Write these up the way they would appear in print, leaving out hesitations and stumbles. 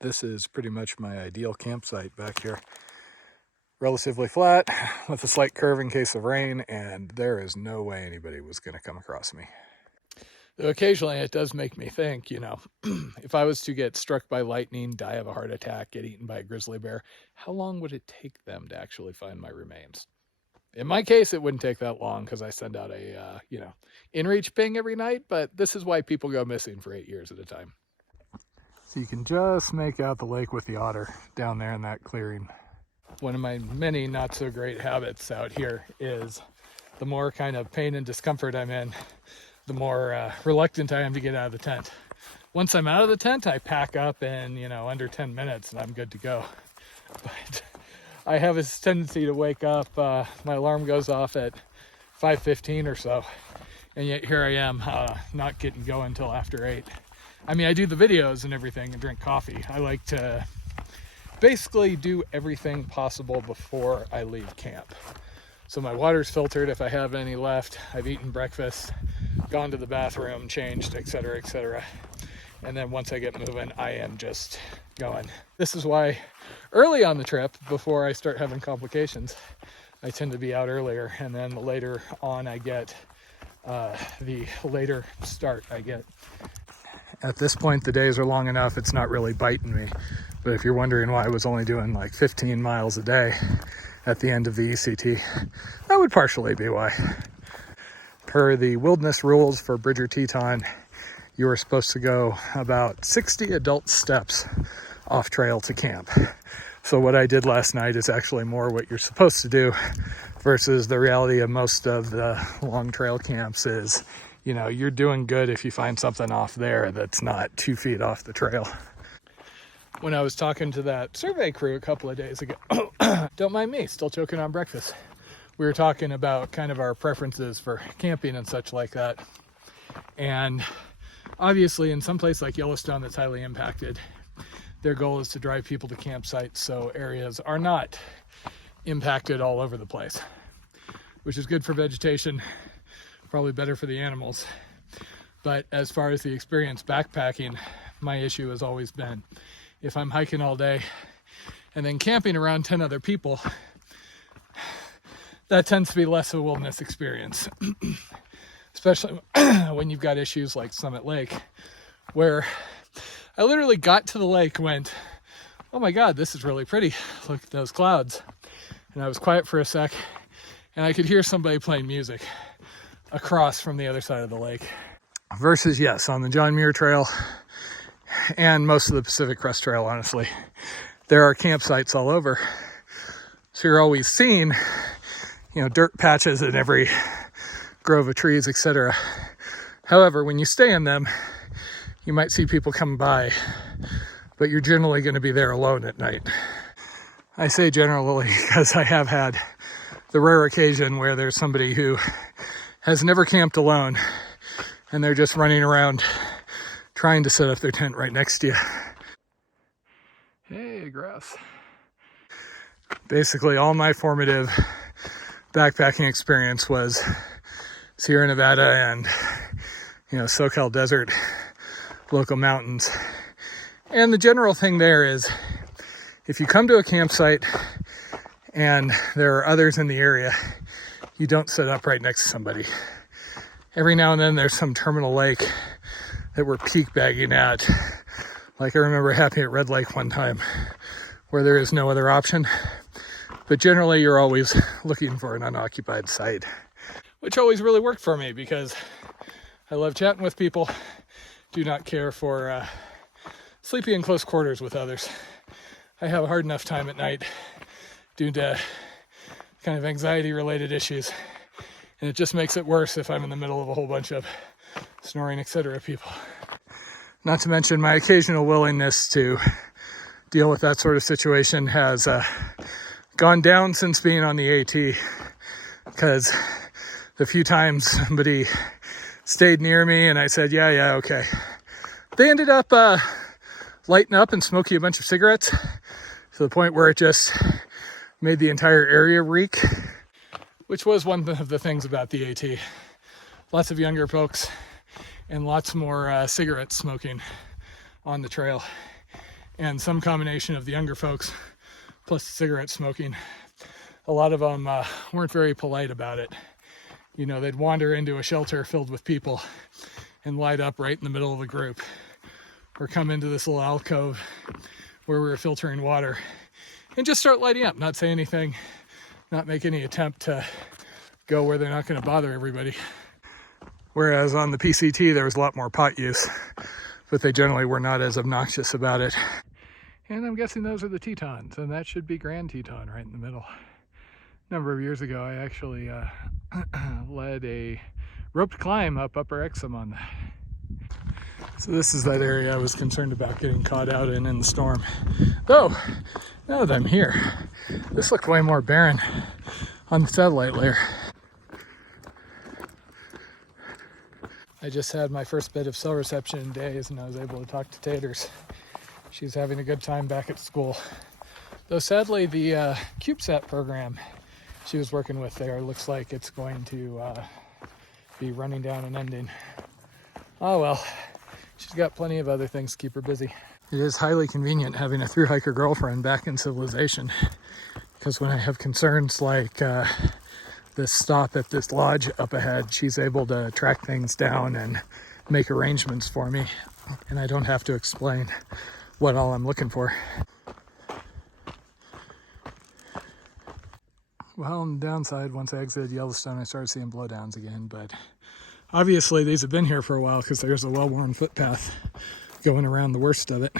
This is pretty much my ideal campsite back here. Relatively flat with a slight curve in case of rain, and there is no way anybody was going to come across me. Though occasionally it does make me think, if I was to get struck by lightning, die of a heart attack, get eaten by a grizzly bear, how long would it take them to actually find my remains? In my case, it wouldn't take that long because I send out a, in-reach ping every night, but this is why people go missing for 8 years at a time. So you can just make out the lake with the otter down there in that clearing. One of my many not so great habits out here is the more kind of pain and discomfort I'm in, the more reluctant I am to get out of the tent. Once I'm out of the tent, I pack up in, under 10 minutes and I'm good to go. But I have this tendency to wake up, my alarm goes off at 5:15 or so, and yet here I am not getting going until after 8. I mean, I do the videos and everything and drink coffee. I like to basically do everything possible before I leave camp. So my water's filtered if I have any left. I've eaten breakfast, gone to the bathroom, changed, etc., etc. And then once I get moving, I am just going. This is why early on the trip, before I start having complications, I tend to be out earlier, and then later on I get the later start I get. At this point, the days are long enough, it's not really biting me. But if you're wondering why I was only doing like 15 miles a day at the end of the ECT, that would partially be why. Per the wilderness rules for Bridger Teton, you are supposed to go about 60 adult steps off trail to camp. So what I did last night is actually more what you're supposed to do versus the reality of most of the long trail camps is, you're doing good if you find something off there that's not 2 feet off the trail. When I was talking to that survey crew a couple of days ago, don't mind me, still choking on breakfast. We were talking about kind of our preferences for camping and such like that. And obviously in some place like Yellowstone that's highly impacted, their goal is to drive people to campsites so areas are not impacted all over the place, which is good for vegetation, probably better for the animals. But as far as the experience backpacking, my issue has always been if I'm hiking all day and then camping around 10 other people, that tends to be less of a wilderness experience. Especially when you've got issues like Summit Lake, where I literally got to the lake, went, oh my God, this is really pretty. Look at those clouds. And I was quiet for a sec, and I could hear somebody playing music across from the other side of the lake. Versus, yes, on the John Muir Trail and most of the Pacific Crest Trail, honestly, there are campsites all over. So you're always seeing, dirt patches in every grove of trees, etc. However, when you stay in them, you might see people come by, but you're generally going to be there alone at night. I say generally because I have had the rare occasion where there's somebody who has never camped alone and they're just running around trying to set up their tent right next to you. Hey, grass. Basically, all my formative backpacking experience was Sierra Nevada and, SoCal desert, local mountains. And the general thing there is if you come to a campsite and there are others in the area, you don't set up right next to somebody. Every now and then there's some terminal lake that we're peak bagging at. Like I remember happening at Red Lake one time where there is no other option. But generally you're always looking for an unoccupied site, which always really worked for me because I love chatting with people, do not care for sleeping in close quarters with others. I have a hard enough time at night due to kind of anxiety related issues, and it just makes it worse if I'm in the middle of a whole bunch of snoring, etc. people. Not to mention my occasional willingness to deal with that sort of situation has gone down since being on the AT, because the few times somebody stayed near me and I said, yeah, okay, they ended up lighting up and smoking a bunch of cigarettes to the point where it just made the entire area reek, which was one of the things about the AT. Lots of younger folks and lots more cigarette smoking on the trail. and some combination of the younger folks plus the cigarette smoking. A lot of them weren't very polite about it. You know, they'd wander into a shelter filled with people and light up right in the middle of the group, or come into this little alcove where we were filtering water and just start lighting up, not say anything, not make any attempt to go where they're not going to bother everybody. Whereas on the PCT, there was a lot more pot use, but they generally were not as obnoxious about it. And I'm guessing those are the Tetons, and that should be Grand Teton right in the middle. A number of years ago, I actually led a roped climb up Upper Exum on that. So this is that area I was concerned about getting caught out in the storm. Though, now that I'm here, this looked way more barren on the satellite layer. I just had my first bit of cell reception in days, and I was able to talk to Taters. She's having a good time back at school. Though sadly, the CubeSat program she was working with there looks like it's going to be running down and ending. Oh well, she's got plenty of other things to keep her busy. It is highly convenient having a thru-hiker girlfriend back in civilization, because when I have concerns like this stop at this lodge up ahead, she's able to track things down and make arrangements for me, and I don't have to explain what all I'm looking for. Well, on the downside, once I exited Yellowstone, I started seeing blowdowns again, but obviously these have been here for a while because there's a well-worn footpath going around the worst of it.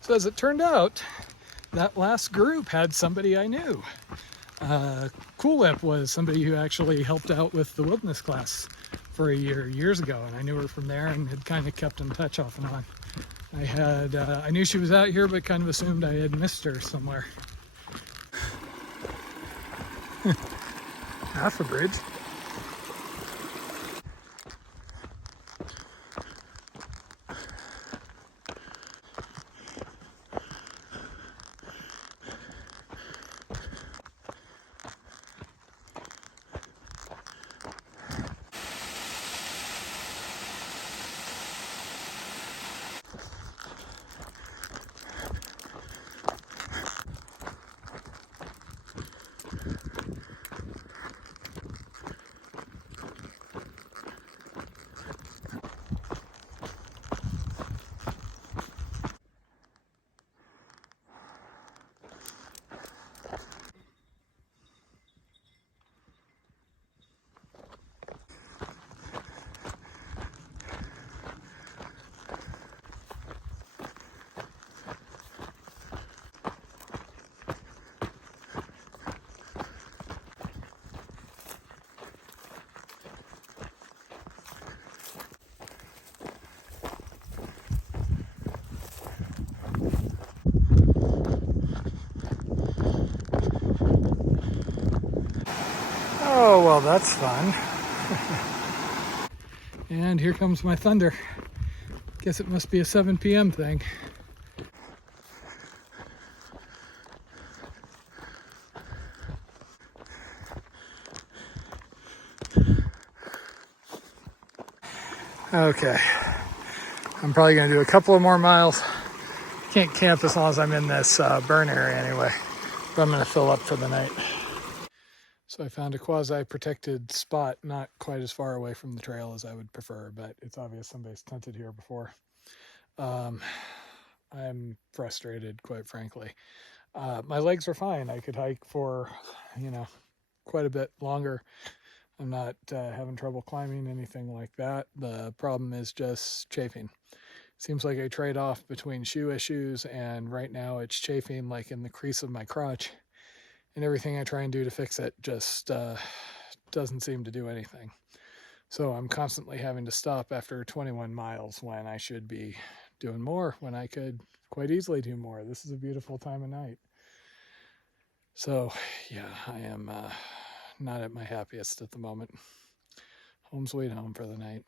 So as it turned out, that last group had somebody I knew. Cool Lip was somebody who actually helped out with the wilderness class for a year, years ago, and I knew her from there and had kind of kept in touch off and on. I knew she was out here, but kind of assumed I had missed her somewhere. Half a bridge. Oh, well, that's fun. And here comes my thunder. Guess it must be a 7 p.m. thing. Okay, I'm probably gonna do a couple of more miles. Can't camp as long as I'm in this burn area anyway, but I'm gonna fill up for the night. So I found a quasi-protected spot, not quite as far away from the trail as I would prefer, but it's obvious somebody's tented here before. I'm frustrated, quite frankly. My legs are fine. I could hike for, quite a bit longer. I'm not having trouble climbing, anything like that. The problem is just chafing. Seems like I trade off between shoe issues, and right now it's chafing like in the crease of my crotch. And everything I try and do to fix it just doesn't seem to do anything. So I'm constantly having to stop after 21 miles when I should be doing more, when I could quite easily do more. This is a beautiful time of night. So yeah, I am not at my happiest at the moment. Home sweet home for the night.